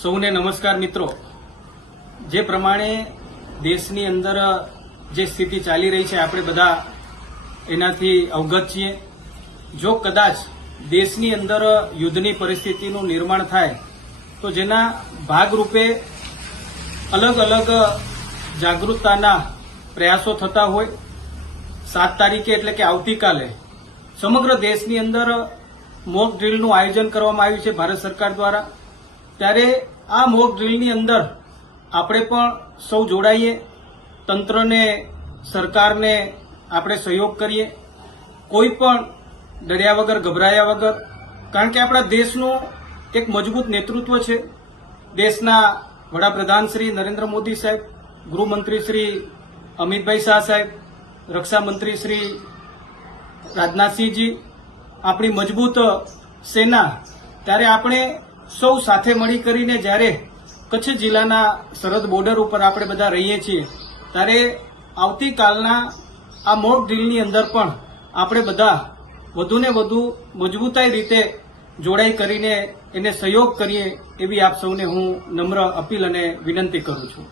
સૌને નમસ્કાર મિત્રો। જે પ્રમાણે દેશની અંદર જે સ્થિતિ ચાલી રહી છે આપણે બધા એનાથી અવગત છીએ। જો કદાચ દેશની અંદર યુદ્ધની પરિસ્થિતિનું નિર્માણ થાય તો જેના ભાગરૂપે અલગ અલગ જાગૃતતાના પ્રયાસો થતા હોય। 7 તારીખે એટલે કે આવતીકાલે સમગ્ર દેશની અંદર મોક ડ્રીલનું આયોજન કરવામાં આવ્યું છે ભારત સરકાર દ્વારા। ત્યારે આ મોક ડ્રીલની અંદર આપણે પણ સૌ જોડાઈએ, તંત્રને, સરકારને આપણે સહયોગ કરીએ, કોઈ પણ ડર્યા વગર, ગભરાયા વગર, કારણ કે આપણા દેશનું એક મજબૂત નેતૃત્વ છે। દેશના વડાપ્રધાન શ્રી નરેન્દ્ર મોદી સાહેબ, ગૃહમંત્રી શ્રી અમિતભાઈ શાહ સાહેબ, રક્ષા મંત્રી શ્રી રાજનાથસિંહજી, આપણી મજબૂત સેના। ત્યારે આપણે સૌ સાથે મળી કરીને જ્યારે કચ્છ જિલ્લાના સરહદ બોર્ડર ઉપર આપણે બધા રહીએ છીએ ત્યારે આવતીકાલના આ મોક ડ્રીલની અંદર પણ આપણે બધા વધુને વધુ મજબૂતાઈ રીતે જોડાઈ કરીને એને સહયોગ કરીએ એવી આપ સૌને હું નમ્ર અપીલ અને વિનંતી કરું છું।